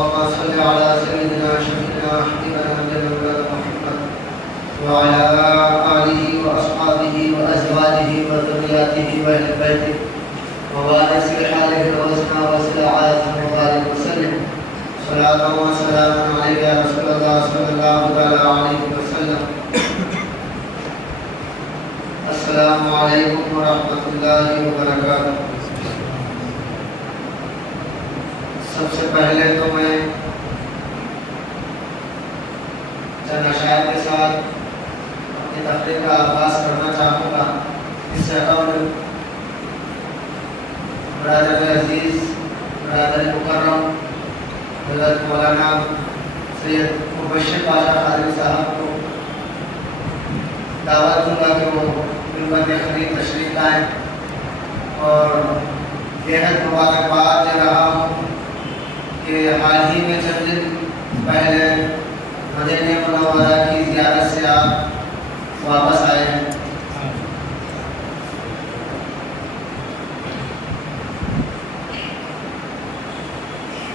اللهم صل على سيدنا شفيعنا حبيبنا محمد وعلى آله وأصحابه وأزواجه وذرياته وأهل بيته ووارث حاله الحسنى وسلعاته وبارك وسلم صلاة وسلام عليك يا رسول الله صلى الله تعالى عليه وسلم. السلام علیکم ورحمۃ اللہ وبرکاتہ. سب سے پہلے تو میں چند اشعار کے ساتھ اپنی تقریر کا آغاز کرنا چاہوں گا. اس سے قبل برادر عزیز، برادر مکرم حضرت مولانا سید مبشر پاشا قادری صاحب کو دعوت دوں گا کہ وہ ممبر میں خرید تشریف لائیں اور بےحد مبارکباد دے رہا ہوں کہ حال ہی میں چند دن پہلے مدینہ منورہ کی زیارت سے آپ واپس آئے ہیں.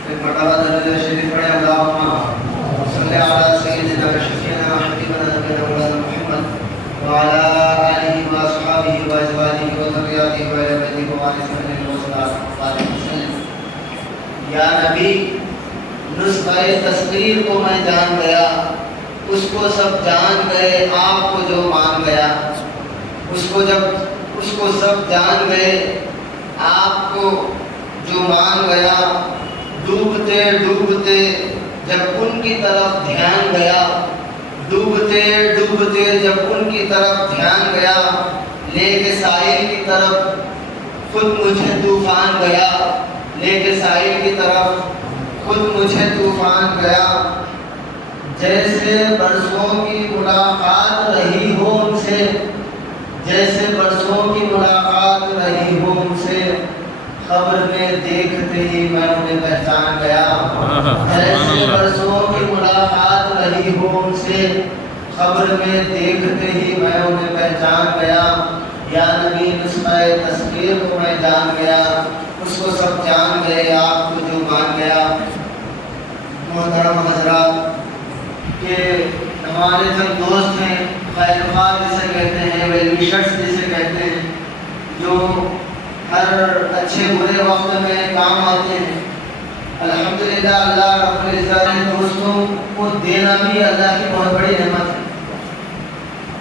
ایک مرتبہ درود شریف پڑھیں. اللہم صلی علی سیدنا شفیعنا حبیبنا مولانا محمد وعلى آله وأصحابه وأزواجه وذرياته وأهل بيته ووارث حاله وبارك وسلم. یا نبی، نسخہ تصویر کو میں جان گیا، اس کو سب جان گئے، آپ کو جو مان گیا. اس کو سب جان گئے، آپ کو جو مان گیا. ڈوبتے ڈوبتے جب ان کی طرف دھیان گیا، ڈوبتے ڈوبتے جب ان کی طرف دھیان گیا، لے کے ساحل کی طرف خود مجھے طوفان گیا، لے کے ساحل کی طرف خود مجھے طوفان گیا. جیسے برسوں کی ملاقات رہی ہو ان سے، جیسے برسوں کی ملاقات رہی ہو ان سے، خبر میں دیکھتے ہی میں انہیں پہچان گیا. جیسے برسوں کی ملاقات رہی ہو ان سے، خبر میں دیکھتے ہی میں انہیں پہچان گیا. یا نبی، نسخہ تصویر کو میں جان گیا، اس کو سب جان گئے، آپ کو جو مان گیا. محترم حضرات، کہ ہمارے جو دوست ہیں، خیر خواہ جسے کہتے ہیں، ویل وشرز جسے کہتے ہیں، جو ہر اچھے برے وقت میں کام آتے ہیں. الحمدللہ اللہ رب العزت نے دوستوں کو دینا بھی اللہ کی بہت بڑی نعمت ہے.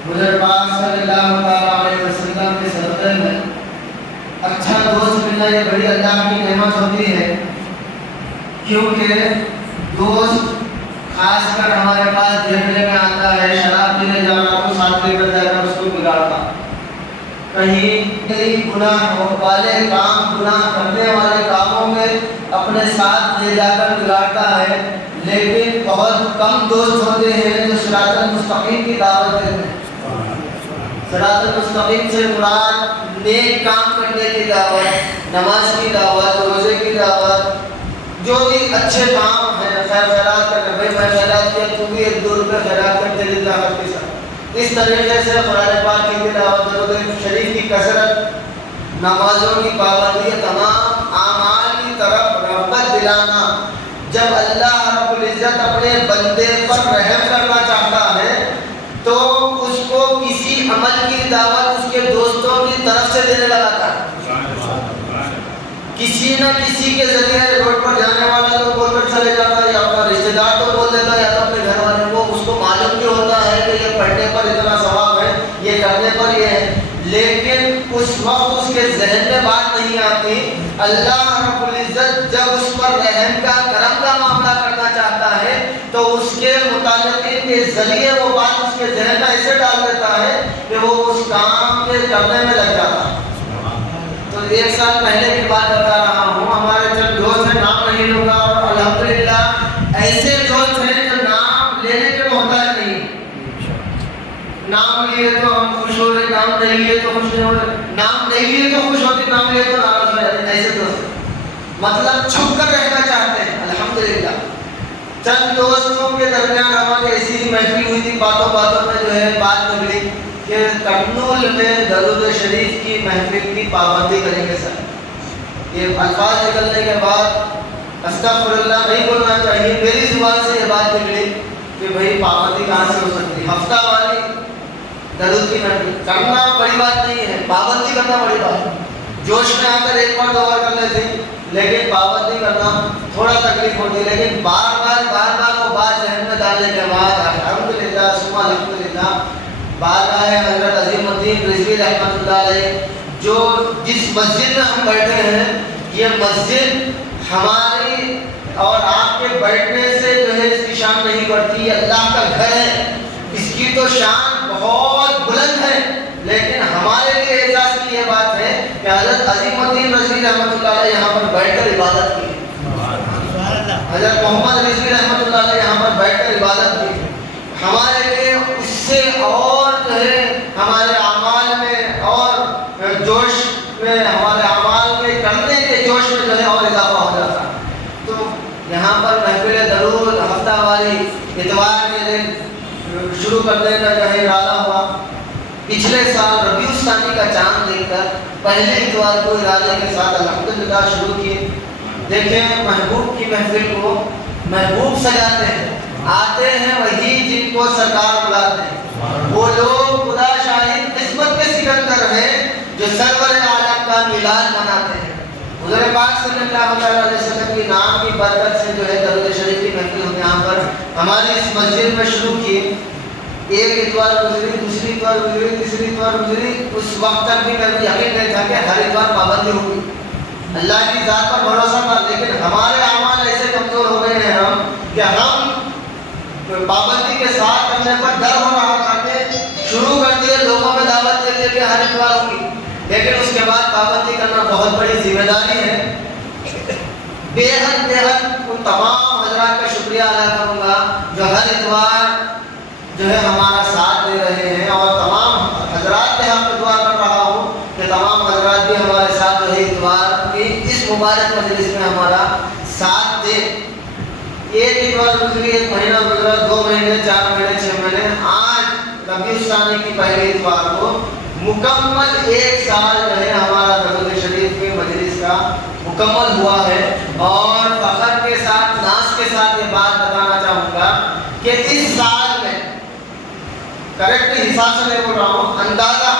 حضور پاک صلی اللہ علیہ وسلم کے صدقے میں اچھا دوست ملنا یہ بڑی اللہ کی نعمت ہوتی ہے، کیونکہ دوست خاص کر ہمارے پاس دیکھنے میں آتا ہے شراب پینے جانا تو ساتھ لے کر جا کر اس کو بگاڑتا، کہیں گناہ والے کام، گناہ کرنے والے کاموں میں اپنے ساتھ لے جا کر بگاڑتا ہے. لیکن بہت کم دوست ہوتے ہیں جو صراط المستقیم کی دعوت دیتے ہیں. صراط المستقیم سے مراد نیک کام کرنے کی دعوت، نماز کی دعوت، روزے کی دعوت، جو بھی اچھے کام ہیں، خیر خیرات کرنے. بھائی میں خیرات کیا، تو بھی 1-2 روپے خیرات کر تیری طاقت کے ساتھ. اس طریقے سے قرآن پاک کی تلاوت، درود شریف کی کثرت، نمازوں کی پابندی، تمام اعمال کی طرف رغبت دلانا. جب اللہ رب العزت اپنے بندے پر رحم کرنا چاہتا ہے تو اس کو کسی عمل کی دعوت اس کے دوستوں کی طرف سے دینے لگاتا ہے. کسی نہ کسی کے ذریعے روڈ پر جانے والا تو بول کر چلے جاتا ہے، یا اپنا رشتہ دار تو بول دیتا ہے، یا تو اپنے گھر والے کو. اس کو معلوم بھی ہوتا ہے کہ یہ پڑھنے پر اتنا ثواب ہے، یہ کرنے پر یہ ہے، لیکن اس وقت اس کے ذہن میں بات نہیں آتی. اللہ رب العزت جب اس پر رحم کا، کرم کا معاملہ کرنا چاہتا ہے تو اس کے متعلقین کے ذریعے وہ بات اس کے ذہن میں ایسے ڈال دیتا ہے کہ وہ اس کام کے کرنے میں لگ جاتا ہے. تو 1 سال پہلے کی بات بتا رہا ہوں، ہمارے چند دوست ہیں، نام نہیں لوں گا، اور الحمدللہ ایسے دوست ہیں جو نام لینے کے محتاج نہیں. نام لیے تو ہم خوش ہو رہے، نام نہیں لیے تو خوش نہیں ہو رہے، نام نہیں لیے تو خوش ہوتے، نام لیے تو ناراض ہو جاتے. ایسے دوست مطلب چھپ کر رہنا چاہتے ہیں. الحمدللہ چند دوستوں کے درمیان ہماری ایسی محفل ہوئی تھی، باتوں باتوں میں جو ہے بات نکلی کہ کرنول میں درود شریف کی محفل کی پابندی کریں گے. سر یہ الفاظ نکلنے کے بعد استغفر اللہ نہیں بولنا چاہیے. میری زبان سے یہ بات نکلی کہ بھائی پابندی کہاں سے ہو سکتی ہے. ہفتہ والی درود کی محفل کرنا بڑی بات نہیں ہے, پابندی کرنا بڑی بات ہے. جوش میں آ کر ایک بار دو بار کر لیتے ہیں, لیکن پابندی کرنا تھوڑا تکلیف ہوتی ہے. لیکن بار بار وہ بات ذہن میں ڈالنے کے بعد الحمدللہ ثم الحمدللہ بارگاہ حضرت عظیم الدین رضوی رحمۃ اللہ علیہ جو جس مسجد میں ہم بیٹھے ہیں, یہ مسجد ہماری اور آپ کے بیٹھنے سے جو ہے اس کی شان نہیں بڑھتی. اللہ کا گھر ہے, اس کی تو شان بہت بلند ہے, لیکن ہمارے لیے اعزاز کی یہ بات ہے کہ حضرت عظیم الدین رضوی رحمۃ اللہ علیہ یہاں پر بیٹھ کر عبادت کی. حضرت محمد رضوی رحمۃ اللہ علیہ یہاں پر بیٹھ کر عبادت کی. ہمارے لیے اس سے اور جو ہے ہمارے اعمال میں اور جوش میں, ہمارے اعمال کے کرنے کے جوش میں جو ہے اور اضافہ ہو جاتا ہے. تو یہاں پر محفل درود ہفتہ والی اتوار کے دن شروع کرنے کا جو ہے ارادہ ہوا. پچھلے سال ربیع الثانی کا چاند دیکھ کر پہلے اتوار کو ارادے کے ساتھ الحمدللہ شروع کیے. دیکھیں محبوب کی محفل کو محبوب سجاتے ہیں, آتے ہیں وہی جن کو سرکار بلاتے ہیں. وہ لوگ خدا شاہد قسمت کے سکندر ہیں جو سرور عالم کا میلاد مناتے ہیں. حضور پاک صلی اللہ علیہ وسلم کی نام کی برکت سے جو ہے درود شریف کی محفل ہم یہاں پر ہماری اس مسجد میں شروع کیے. ایک اتوار گزری, دوسری اتوار گزری, تیسری اتوار گزری. اس وقت تک بھی میں یقین نہیں تھا کہ ہر اتوار پابندی ہوگی. اللہ کی ذات پر بھروسہ تھا, لیکن ہمارے اعمال ایسے کمزور ہو گئے ہیں ہم کہ ہم پابندی کے ساتھ کرنے پر ڈر ہو رہا تھا کہ شروع کر دیے, لوگوں میں دعوت دے دیے کہ ہر اتوار ہوگی, لیکن اس کے بعد پابندی کرنا بہت بڑی ذمہ داری ہے. بے حد ان تمام حضرات کا شکریہ ادا کروں گا جو ہر اتوار جو ہے ہمارا ساتھ دے رہے ہیں, اور تمام حضرات کے ہم دعا کر رہا ہوں کہ تمام حضرات بھی ہمارے ساتھ جو ہے اتوار کی اس مبارک مجلس میں ہمارا ساتھ دے. ایک اتوار گزری, ایک مہینہ گزرا, 2 مہینے, 4 مہینے, 6 مہینے, آج ربیع الثانی کی پہلی اتوار کو مکمل 1 سال جو ہے ہمارا درود شریف کے مجلس کا مکمل ہوا ہے. اور فخر کے ساتھ, ناز کے ساتھ یہ بات بتانا چاہوں گا کہ اس سال میں کریکٹ حساب سے میں بول رہا ہوں, اندازہ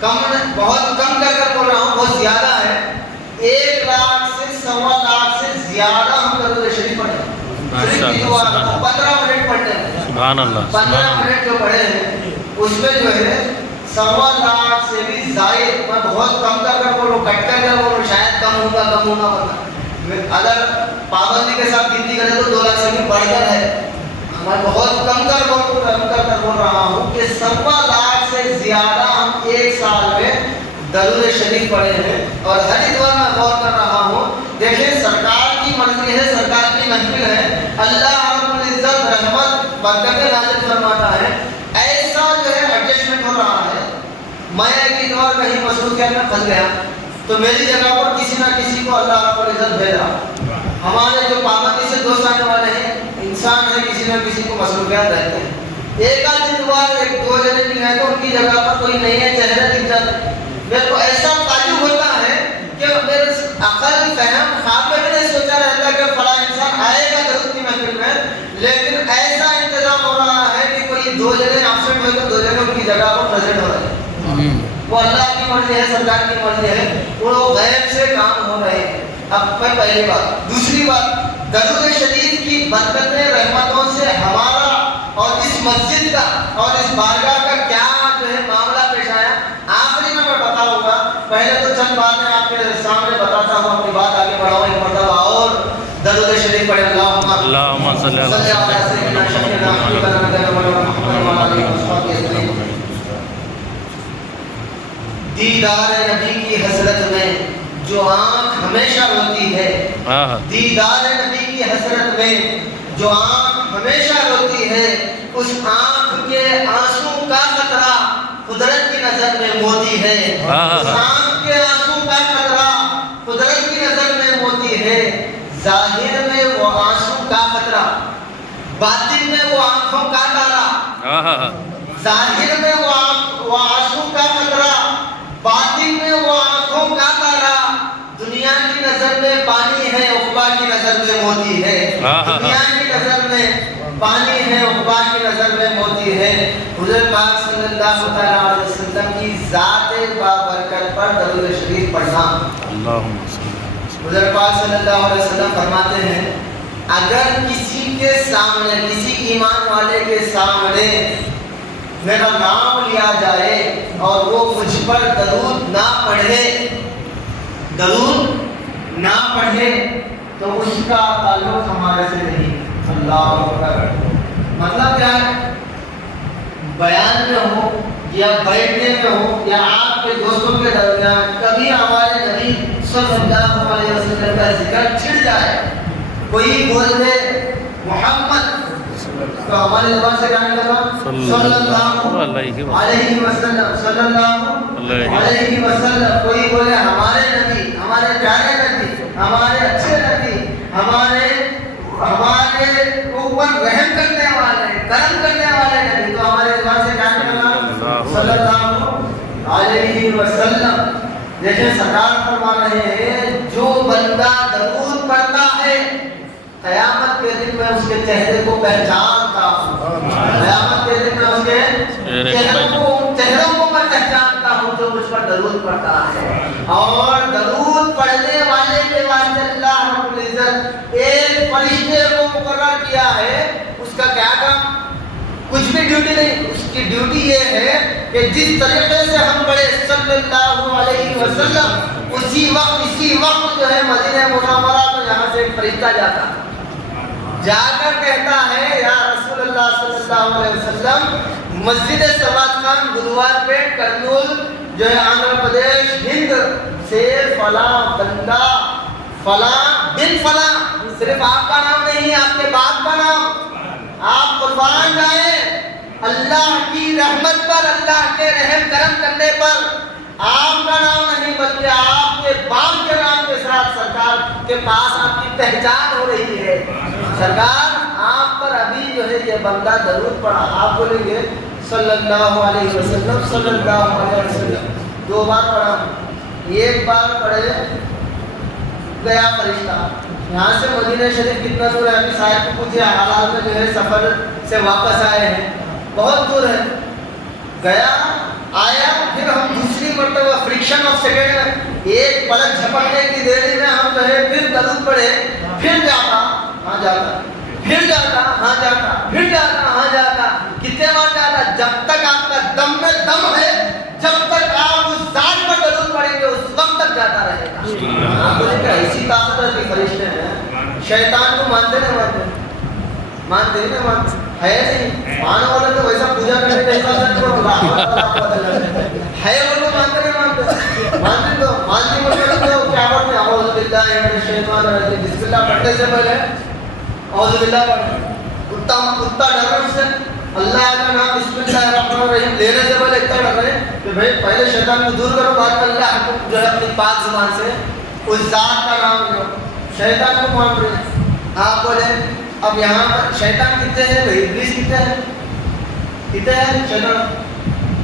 کم بہت کم کر بول رہا ہوں, بہت زیادہ ہے, 1 لاکھ سے 1.25 لاکھ سے زیادہ ہم درود شریف پڑھے ہیں. 15 منٹ پڑھتے ہیں, سبحان اللہ, 15 منٹ جو پڑھے ہیں اس میں جو ہے 1.25 لاکھ سے بھی زائد. میں بہت کم کر بول رہا ہوں, کٹ کر بول رہا ہوں, شاید کم ہوگا اگر پابندی کے ساتھ گنتی کریں تو 2 لاکھ سے بھی بڑھ کر ہے. میں بہت کم کر بول رہا ہوں کہ 1.25 لاکھ سے زیادہ ہم 1 سال میں درود شریف پڑھے ہیں. اور ہر اتوار میں غور کر رہا ہوں, دیکھیں سرکار کی مرضی ہے, سرکار کی محفل ہے, اللہ رب العزت رحمت برکت نازل فرماتا ہے. ایسا جو ہے ایڈجسٹمنٹ ہو رہا ہے. میں ایک اتوار کہیں مصروفیت میں پھنس گیا تو میری جگہ پر کسی نہ کسی کو اللہ رب العزت بھیجا. ہمارے جو پابندی سے دوست آنے والے ہیں انسان ہے, کسی نہ کسی کو مصروفیات رہتے ہیں. ایک آدھ اتوار 1-2 جنے بھی ہیں تو ان کی جگہ پر کوئی نہیں ہے, چہرے دکھ جاتے ہیں. میرے کو ایسا تعجب ہوتا ہے کہ میرے عقل فہم خواب میں بھی نہیں سوچا رہتا کہ فلاں انسان آئے گا درود کی محفل میں, لیکن ایسا انتظام ہو رہا ہے کہ کوئی 2 جنے ایبسنٹ ہوئے تو 2 جنے ان کی جگہ پر پریزنٹ ہو رہے ہیں. وہ اللہ کی مرضی ہے, سرکار کی مرضی ہے, وہ غیب سے کام ہو رہے ہیں. اب میں پہلی بات. دوسری بات, درود شریف کی برکتیں رحمتوں سے ہمارا اور اس مسجد کا اور اس بارگاہ کا کیا جو ہے معاملہ پیش آیا, آخری میں بتاؤں گا. پہلے تو چند باتیں آپ کے سامنے بتاتا ہوں, اپنی بات آگے بڑھاؤں ایک مرتبہ اور درود شریف پڑھیں. اللہم صلی علی سیدنا دیدار نبی کی حسرت میں جو آنکھ ہمیشہ روتی ہے, دیدار نبی کی حسرت میں جو آنکھ ہمیشہ روتی ہے, اس آنکھ کے آنسو کا قطرہ قدرت کی نظر میں موتی ہے. اس آنکھ کے آنسو کا قطرہ قدرت کی نظر میں موتی ہے. ظاہر میں وہ آنسو کا قطرہ, باطن میں وہ آنکھوں کا تارا. ظاہر میں وہ آنسو کا قطرہ, باطن میں وہ آنکھوں کا تارا. دنیا کی نظر میں پانی ہے, عقبیٰ کی نظر میں موتی ہے، دنیا کی نظر میں پانی ہے، عقبا کی نظر میں موتی ہے۔ حضور پاک صلی اللہ علیہ وسلم کی ذات بابرکت پر درود شریف پڑھنا۔ حضور پاک صلی اللہ علیہ وسلم فرماتے ہیں اگر کسی کے سامنے، کسی ایمان والے کے سامنے میرا نام لیا جائے اور وہ مجھ پر درود نہ پڑھے، درود نہ پڑھے تو اس کا تعلق ہمارے سے نہیں۔ اللہ اکبر۔ مطلب کیا ہے؟ بیان میں ہو یا بیٹھنے میں ہو یا آپ کے دوستوں کے درمیان کبھی ہمارے نبی صلی اللہ علیہ وسلم کا ذکر چھڑ جائے، کوئی بول دے محمد تو ہماری زبان سے کیا نکلتا؟ صلی اللہ علیہ وسلم، صلی اللہ علیہ وسلم۔ کوئی بولے ہمارے نبی، ہمارے پیارے نبی، ہمارے اچھے نبی، ہمارے اوپر رحم کرنے والے، کرم کرنے والے نبی، تو ہمارے زبان سے کیا نکلتا؟ صلی اللہ علیہ وسلم۔ دیکھیں سرکار فرما رہے ہیں جو بندہ درود پڑھتا ہے قیامت کے دن میں اس کے چہرے کو پہچانتا ہوں، قیامت کے دن میں اس کے چہروں کو میں پہچانتا ہوں جو مجھ پر درود پڑھتا ہے۔ اور درود پڑھنے والے کے واسطے اللہ رب العزت ایک فرشتے کو مقرر کیا ہے، اس کا کیا کام؟ کچھ بھی ڈیوٹی نہیں، اس کی ڈیوٹی یہ ہے کہ جس طریقے سے ہم پڑھے صلی اللہ علیہ وسلم، اسی وقت جو ہے مدینہ منورہ میں یہاں سے ایک فرشتہ جا کر کہتا ہے یا رسول اللہ صلی اللہ علیہ وسلم مسجد سوات خان گروار پیٹ کرنول جو ہے آندھرا پردیش ہند سے فلاں بندہ فلاں بن فلاں، صرف آپ کا نام نہیں، آپ کے باپ کا نام، آپ قربان جائیں اللہ کی رحمت پر، اللہ کے رحم کرم کرنے پر آپ کا نام نہیں بلکہ آپ کے باپ کے نام کے ساتھ سرکار کے پاس آپ کی پہچان ہو رہی ہے۔ سرکار آپ پر ابھی جو ہے یہ بندہ درود پڑھا، آپ بولیں گے صلی اللہ علیہ وسلم، صلی اللہ علیہ وسلم، 2 بار پڑھا، 1 بار پڑھے گیا فرشتہ۔ یہاں سے مدینہ شریف کتنا دور ہے؟ ابھی صاحب کو پوچھے، حالات میں جو ہے سفر سے واپس آئے ہیں، بہت دور ہے، گیا آیا، پھر ہم دوسری مرتبہ فرکشن آف سیکنڈ میں ایک پلک جھپکنے کی دیری میں ہم جو ہے پھر درود پڑھے، پھر جاتا ہاں جاتا، پھر جاتا ہاں جاتا، پھر جاتا ہاں جاتا، کتنے بار جاتا؟ جب تک آپ کا دم میں دم ہے، جب تک آپ اس ذات پر درود پڑھیں گے اس وقت تک جاتا رہے گا۔ آپ بولیں کہ ایسی طاقت ہے کہ فرشتے ہیں، شیطان کو مانتے نہیں مانتے؟ مانتے ہی نہیں مانتے، ہے نہیں مانو والے تو ویسا پوجا کرنے کے حساب سے ہے، وہ تو مانتے نہیں مانتے، مانتے تو مانتے مطلب کیا پڑھتے ہیں؟ اعوذ باللہ من الشیطان الرجیم، بسم اللہ پڑھنے سے پہلے اعوذ باللہ پڑھتے، اتنا ڈر سے اللہ کا نام بسم اللہ الرحمن الرحیم لینے سے پہلے اتنا ڈر رہے کہ بھائی پہلے شیطان کو دور کرو، بعد میں اللہ کو جو ہے اپنی پاک زبان سے اس ذات کا نام لو۔ شیطان کو مان رہے، آپ بولے اب یہاں پر شیطان کتنے ہیں؟ ابلیس کتنے ہیں؟ کتنے ہیں شیطان؟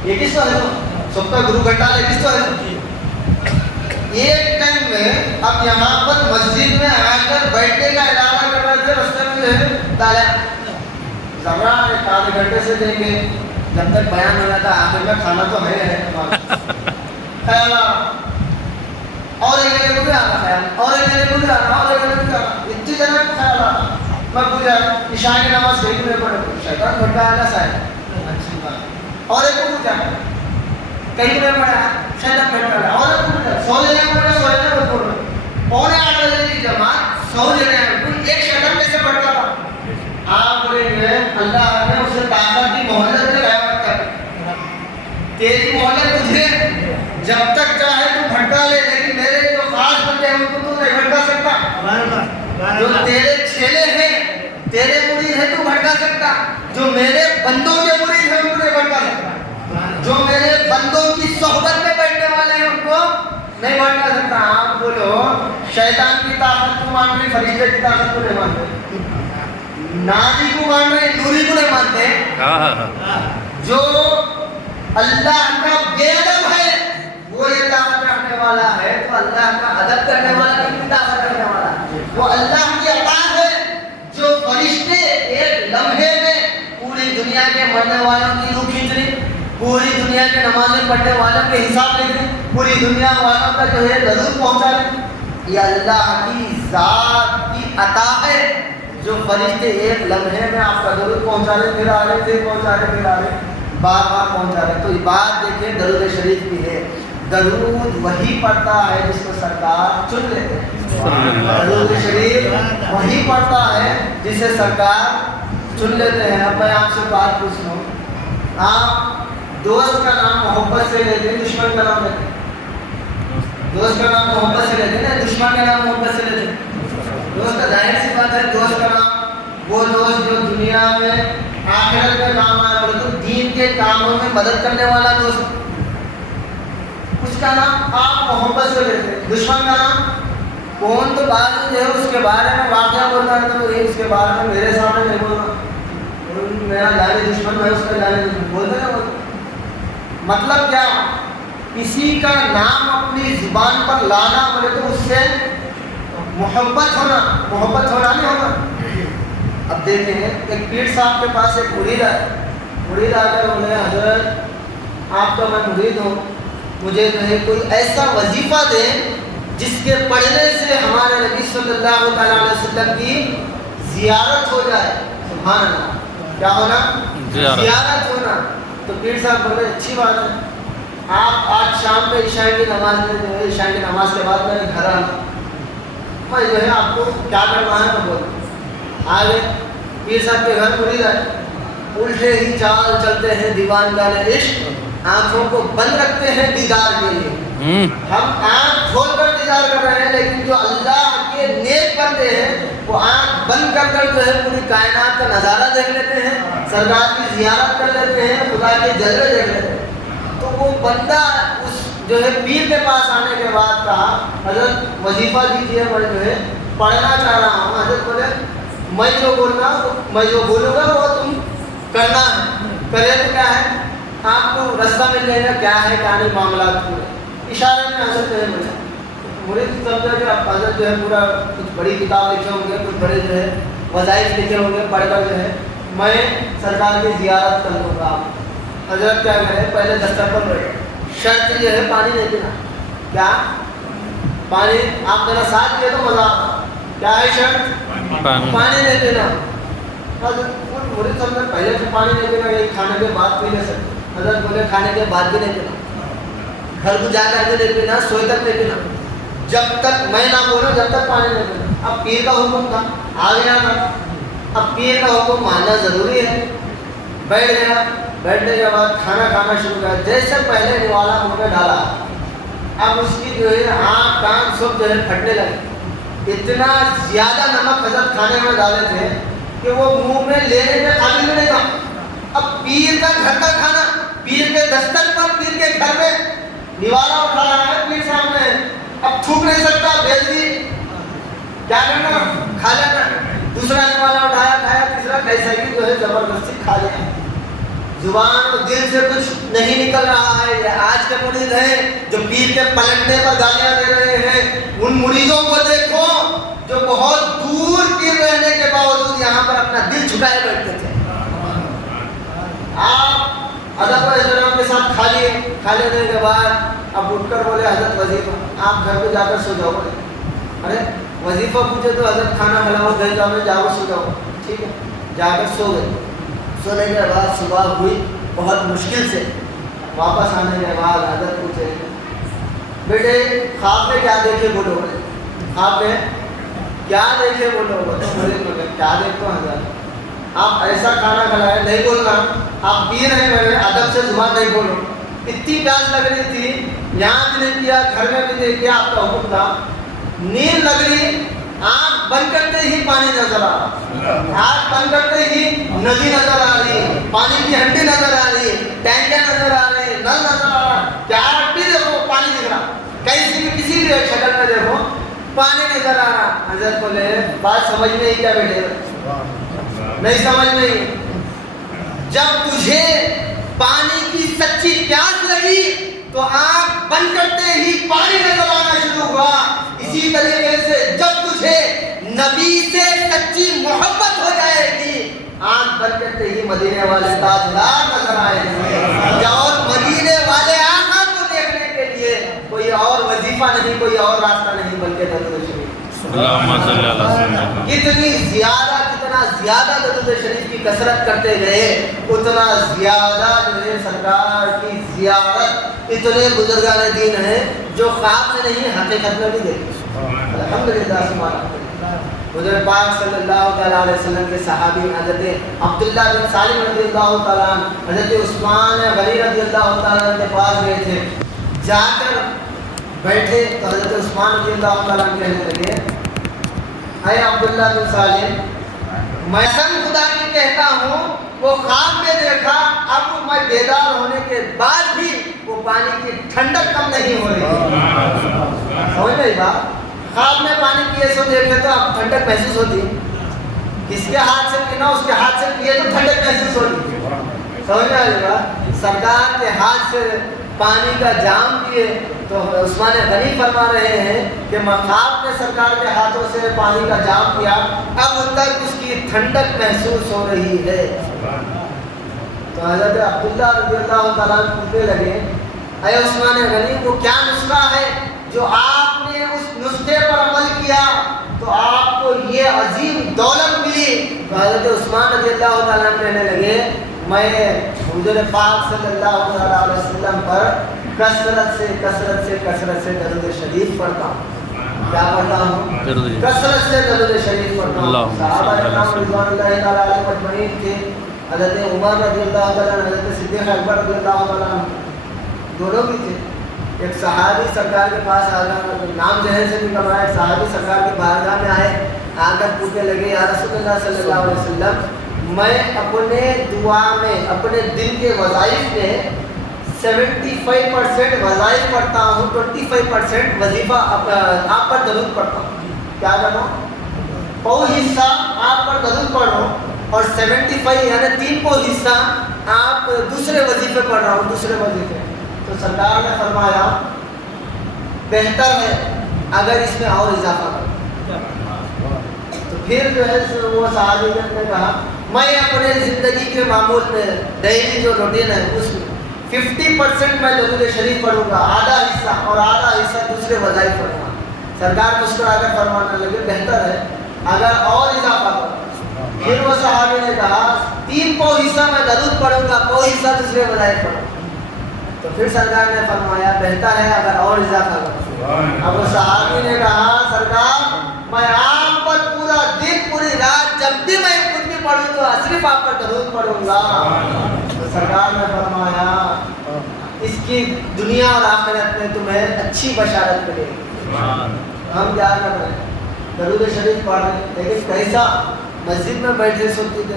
یہ کس کو ہے؟ سب کا گرو گھنٹا ہے، کس کو ہے؟ ایک ٹائم میں اب یہاں پر مسجد میں آ کر بیٹھنے کا ارادہ کر رہے تھے، رستے میں جو ہے تالا ذرا ایک آدھے گھنٹے سے دیں گے جب تک بیان ہو جاتا، آخر میں کھانا تو ہے خیال اور ایک جگہ کو بھی آنا، خیال اور ایک جگہ کو بھی آنا، اور ایک جگہ کو بھی آنا، اتنی جگہ کو خیال آنا۔ میں پوچھا عشاء کی نماز کہیں میں پڑھے، شیطان گھٹا آنا صاحب اچھی بات، اور ایک کو پوچھا کہیں میں پڑھا، شیطان گھٹا آنا، اور ایک کو پوچھا 100 جنے پڑھا، 100 جنے کو پڑھا، 7:45 بجے کی جماعت 100 جنے ہیں، کوئی ایک شیطان کیسے پڑھتا تھا؟ آپ بولیں گے اللہ نے اسے طاقت کی مہلت میں قیامت کر، تیری مہلت تجھے جب تک چاہے تو بھٹکا لے، لیکن میرے جو خاص بندے ہیں ان کو تو نہیں بھٹکا سکتا، جو تیرے چیلے ہیں، تیرے مرید ہیں تو بھٹکا سکتا، جو میرے بندوں کے مرید ہیں ان کو نہیں بھٹکا سکتا، جو میرے بندوں کی صحبت میں بیٹھنے والے ہیں ان کو نہیں بھٹکا سکتا۔ آپ بولو شیطان کی طاقت کو مان رہے، فرشتے کی طاقت کو نہیں مانتے، نادی کو مان رہے، نوری کو نہیں مانتے، جو اللہ کا بے ادب ہے وہ یہ طاقت رکھنے والا ہے، تو اللہ کا ادب کرنے والا کتنی طاقت رکھنے والا ہے؟ وہ اللہ کی عطا دنیا کے مرنے والوں کی روح کھینچ لی، پوری دنیا کے نمازیں پڑھنے والوں کے حساب لکھ لی، پوری دنیا والوں کا جو ہے درود پہنچا لی. یہ اللہ کی ذات کی عطا ہے جو فرشتے ایک لمحے میں آپ کا درود پہنچا رہے، پھر آ رہے، پھر پہنچا رہے، پھر آ رہے، بار بار پہنچا رہے. تو یہ بات دیکھیں درود شریف کی ہے. درود وہی پڑھتا ہے جس کو سرکار چن لیتے ہیں. درود شریف وہی پڑھتا ہے جسے سرکار چن لیتے ہیں. اب میں آپ سے بات پوچھ لوں، آپ دوست کا نام محبت سے لیتے ہیں، دشمن کا نام لیتے ہیں؟ دوست کا نام محبت سے لیتے ہیں، دشمن کا نام محبت سے لیتے ہیں. دوست کا ظاہر سی بات ہے، دوست کا نام وہ دوست جو دنیا میں آخرت میں کام آیا، بولے تو دین کے کاموں میں مدد کرنے والا دوست، اس کا نام آپ محبت سے لیتے ہیں. دشمن کا نام کون تو بات جو ہے اس کے بارے میں واقعہ بولتا ہے تو اس کے بارے میں میرے سامنے نہیں بولنا، میرا جانے دشمن ہے، اس کا جانے دشمن بولتے نا. مطلب کیا؟ کسی کا نام اپنی زبان پر لانا بولے تو اس سے محبت ہونا نہیں ہوگا. اب دیکھیں ایک پیر صاحب کے پاس ایک مرید آیا، مرید آ کر بولے حضرت آپ کا میں مرید ہوں، مجھے جو ہے کوئی ایسا وظیفہ دیں جس کے پڑھنے سے ہمارے نبی صلی اللہ علیہ وسلم کی زیارت ہو جائے. سبحان اللہ، کیا ہونا؟ زیارت ہونا. تو پیر صاحب بولے اچھی بات ہے، آپ آج شام پہ عشاء کی نماز میں جو ہے عشاء کی نماز کے بعد میرے گھر آنا، میں جو ہے آپ کو کیا کرنا ہے میں بولوں. آگے پیر صاحب کے گھر مرید آئے، الٹے ہی چال چلتے ہیں دیوان والے عشق، آنکھوں کو بند رکھتے ہیں دیدار کے لیے. ہم آنکھ کھول کر دیدار کر رہے ہیں، لیکن جو اللہ کے نیک بندے ہیں وہ آنکھ بند کر کر جو ہے پوری کائنات کا نظارہ دیکھ لیتے ہیں، سرکار کی زیارت کر لیتے ہیں، خدا کے جلوے دیکھ لیتے ہیں. تو وہ بندہ اس جو ہے پیر کے پاس آنے کے بعد کہا حضرت وظیفہ دیجیے، میں جو ہے پڑھنا چاہ رہا ہوں. حضرت بولے میں جو بولوں گا وہ تم کرنا ہے. کرے تو کیا ہے، آپ کو رستہ مل جائے گا، کیا ہے کیا نہیں معاملات پورے. اشارے میں حضرت جو ہے بولے مرید سمجھا کہ آپ حضرت جو ہے پورا کچھ بڑی کتاب لکھے ہوں گے، کچھ بڑے جو ہے وظائف لکھے ہوں گے، پڑھ کر جو ہے میں سرکار کی زیارت کر لوں گا. حضرت کیا کرے، پہلے دستر پر بیٹھے، شرط یہ ہے پانی نہیں پینا. کیا پانی آپ میرا ساتھ دے تو مزہ آتا. کیا ہے شرط؟ پانی نہیں پینا. مرید سمجھا پہلے سے پانی نہیں پینا، یہ کھانے کے بعد پی لے سکتے. حضرت بولے کھانے کے بعد بھی نہیں پینا، گھر کو جا کر کے نہیں پینا، سوئے تک نہیں پینا، جب تک میں نہ بولوں جب تک پانی نہیں پینا. اب پیر کا حکم تھا، آ گیا تھا، اب پیر کا حکم ماننا ضروری ہے. بیٹھ گیا، بیٹھنے کے بعد کھانا کھانا شروع کیا. جیسے پہلے نوالا منہ میں ڈالا، اب اس کی جو ہے آنکھ کان سب جو ہے پھٹنے لگے. اتنا زیادہ نمک حضرت کھانے میں ڈالے تھے کہ وہ منہ میں لینے میں قابل بھی نہیں تھا. اب پیر کا گھر کا کھانا، پیر کے دستر پر، پیر کے گھر میں نوالا اٹھا رہا ہے پیر سامنے، اب تھوک نہیں سکتا، بیلدی کیا کرنا، کھا لینا. دوسرا نوالا اٹھایا، کھایا. تیسرا کیسا ہی جو ہے زبردستی کھا لیا. زبان اور دل سے کچھ نہیں نکل رہا ہے. یہ آج کے مرید ہیں جو پیر کے پلٹنے پر گالیاں دے رہے ہیں. ان مریدوں کو دیکھو جو بہت دور پیر رہنے کے باوجود یہاں پر اپنا دل جھکائے بیٹھتے تھے. آپ ادب و احترام کے ساتھ کھا لیے. کھا لینے کے بعد اب اٹھ کر بولے حضرت وظیفہ، آپ گھر پہ جا کر سو جاؤ. ارے وظیفہ پوچھے تو حضرت کھانا کھلاؤ، گھر جا میں جاؤ سو جاؤ. ٹھیک ہے، جا کر سو گئے. سونے کے بعد صبح ہوئی، بہت مشکل سے واپس آنے کے بعد حضرت پوچھے بیٹے خواب میں کیا دیکھے بولو. خواب میں کیا دیکھے بولو. کیا دیکھتے ہو حضرت؟ آپ ایسا کھانا کھلائے، نہیں بولنا. آپ پی رہے میرے ادب سے زبان نہیں بولو. اتنی پیاس لگ رہی تھی، یہاں بھی نہیں کیا، گھر میں بھی نہیں کیا، آپ کا حکم تھا. نیند لگ رہی، آنکھ بند کرتے ہی پانی نظر آ رہا، آنکھ بند کرتے ہی ندی نظر آ رہی ہے، پانی کی ہنڈی نظر آ رہی ہے، ٹینکیں نظر آ رہی ہے، نل نظر آ رہا ہے. کیا بھی دیکھو پانی دکھ رہا، کسی بھی ایک شکل میں دیکھو پانی نظر آ رہا. حضرت بولے بات سمجھ میں ہی کیا بیٹھے، نہیں سمجھ نہیں. جب تجھے پانی کی سچی پیاس لگی تو آنکھ بند کرتے ہی پانی نظر آنا شروع ہوا. اسی طریقے سے جب تجھے نبی سے سچی محبت ہو جائے گی، آنکھ بند کرتے ہی مدینے والے تاجدار نظر آئے اور مدینے والے آقا کو دیکھنے کے لیے کوئی اور وظیفہ نہیں، کوئی اور راستہ نہیں بلکہ درود شریف۔ اللہم صلی اللہ علیہ وسلم۔ کتنا زیادہ درود شریف کی کثرت کرتے گئے اتنا زیادہ جو ہے سرکار کی زیارت اتنے بزرگان دین ہیں جو خواب میں نہیں حقیقت میں بھی دیکھتے۔ الحمدللہ حضور پاک صلی اللہ علیہ وسلم کے صحابی حضرت عبداللہ بن سالم رضی اللہ تعالیٰ عنہ حضرت عثمان غنی رضی اللہ تعالیٰ عنہ کے پاس گئے تھے، جا کر بیٹھے تو حضرت عثمان رضی اللہ تعالیٰ عنہ کہنے لگے اے عبداللہ بن سالم، میں قسم خدا کی کہتا ہوں وہ خواب میں دیکھا، اب میں بیدار ہونے کے بعد بھی وہ پانی کی ٹھنڈک کم نہیں ہو رہی۔ سمجھ نہیں بات؟ خواب میں پانی پیے سو دیکھے تو اب ٹھنڈک محسوس ہوتی، کس کے ہاتھ سے پینا اس کے ہاتھ سے پیے تو ٹھنڈک محسوس ہوتی۔ سمجھ میں آئے گا؟ سرکار کے ہاتھ سے پانی کا جام پیے تو عثمان غنی فرما رہے ہیں کہ خواب میں سرکار کے ہاتھوں سے پانی کا جام پیا، اب ان تک اس کی ٹھنڈک محسوس ہو رہی ہے۔ تو حضرت عبداللہ رضی اللہ تعالیٰ پوچھنے لگے اے عثمان غنی، وہ کیا نسخہ ہے جو آپ نے اس نسخے پر عمل کیا تو آپ کو یہ عظیم دولت ملی؟ تو حضرت عثمان رضی اللہ تعالیٰ کہنے لگے میں حضور پاک صلی اللہ علیہ وسلم پر کثرت سے درود شریف پڑھتا ہوں۔ کیا پڑھتا ہوں؟ کثرت سے درود شریف پڑھتا ہوں۔ صحابہ کرام رضوان اللہ تعالیٰ علیہم اجمعین تھے، حضرت عمر رضی اللہ تعالیٰ عنہ، حضرت صدیق اکبر رضی اللہ تعالیٰ عنہ، دونوں بھی تھے۔ ایک صحابی سرکار کے پاس آ کر نام ذہن سے بھی کمایا، ایک صحابی سرکار کی بارگاہ میں آئے، آ کر پوچھنے لگے یا رسول اللہ صلی اللہ علیہ وسلم، میں اپنے دعا میں اپنے دن کے وظائف میں 75% وظائف پڑھتا ہوں، 25% وظیفہ آپ پر درود پڑھتا ہوں۔ کیا کرتا ہوں؟ پو حصہ آپ پر درود پڑھ رہا ہوں اور 75 یعنی 3 پو حصہ آپ دوسرے وظیفے پڑھ رہا ہوں، دوسرے وظیفے۔ تو سرکار نے فرمایا بہتر ہے اگر اس میں اور اضافہ کرو۔ تو پھر جو ہے وہ صحابی نے کہا میں اپنے زندگی کے معمول میں ڈیلی جو روٹین ہے اس میں 50% میں درود شریف پڑھوں گا، آدھا حصہ اور آدھا حصہ دوسرے وظائف پڑھوں گا۔ سرکار مسکرا کر فرمانے لگے بہتر ہے اگر اور اضافہ کرو۔ پھر وہ صحابی نے کہا 3 پو حصہ میں درود پڑھوں گا، پو حصہ دوسرے وظائف پڑھوں گا۔ تو پھر سرکار نے فرمایا بہتر ہے اگر اور اضافہ کرو۔ اب وہ صحابی نے کہا سرکار میں آپ پر پورا دن پوری رات جب بھی میں کچھ بھی پڑھوں تو صرف آپ پر درود پڑھوں گا۔ تو سرکار نے فرمایا اس کی دنیا اور آخرت میں تمہیں اچھی بشارت ملے گی۔ ہم کیا کر رہے ہیں؟ درود شریف پڑھ رہے ہیں، لیکن کیسا مسجد میں بیٹھے سوتے تھے،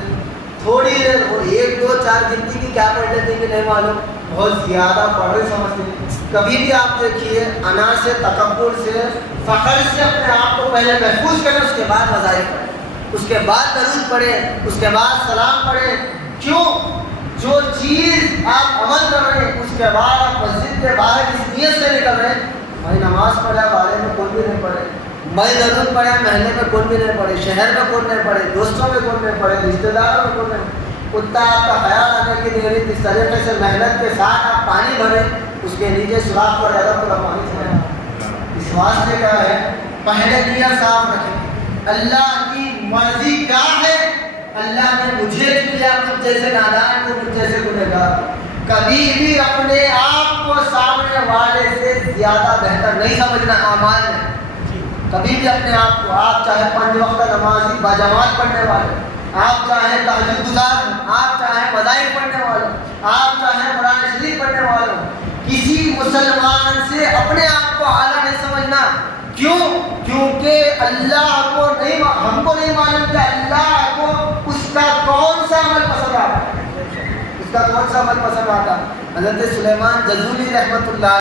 تھوڑی دیر وہ 1 2 4 گنتی کی کیا پڑھ لیتے کہ نہیں معلوم، بہت زیادہ پڑھ رہے سمجھتے ہیں۔ کبھی بھی آپ دیکھیے انا سے تکبر سے فخر سے اپنے آپ کو پہلے محفوظ کریں، اس کے بعد وظائف پڑھیں، اس کے بعد درود پڑھیں، اس کے بعد سلام پڑھیں۔ کیوں؟ جو چیز آپ عمل کر رہے ہیں اس کے بعد آپ مسجد کے باہر اس نیت سے نکل رہے ہیں میں نماز پڑھا بارے میں کوئی بھی نہیں پڑھے، میں درود پڑھا محلے میں کوئی بھی نہیں پڑھے، شہر میں کوئی نہیں پڑھے، دوستوں میں کوئی نہیں پڑھے، رشتہ داروں میں کوئی نہیں، اتنا آپ کا خیال آنے کی نہیں، اس طریقے سے محنت کے ساتھ آپ پانی بھریں، اس کے نیچے سوراخ پر زیادہ پورا پانی چھوڑیں۔ اس واسطے کیا ہے پہلے نیت صاف رکھیں، اللہ کی مرضی کیا ہے، اللہ نے مجھے چنا مجھ جیسے نادان کو، مجھ جیسے گنہگار۔ کبھی بھی اپنے آپ کو سامنے والے سے زیادہ بہتر نہیں سمجھنا اعمال میں۔ کبھی بھی اپنے آپ کو، آپ چاہے 5 وقت نمازی باجماعت پڑھنے والے، آپ چاہے تہجد گزار، آپ چاہے وظائف پڑھنے والے، آپ چاہے قرآن شریف پڑھنے والے، کسی مسلمان سے اپنے آپ کو اعلیٰ نہیں سمجھنا۔ کیوں؟ کیونکہ اللہ کو نہیں، ہم کو نہیں معلوم کہ اللہ کو اس کا کون سا عمل پسند آتا ہے، اس کا کون سا عمل پسند آتا ہے۔ حضرت سلیمان جزولی رحمۃ اللہ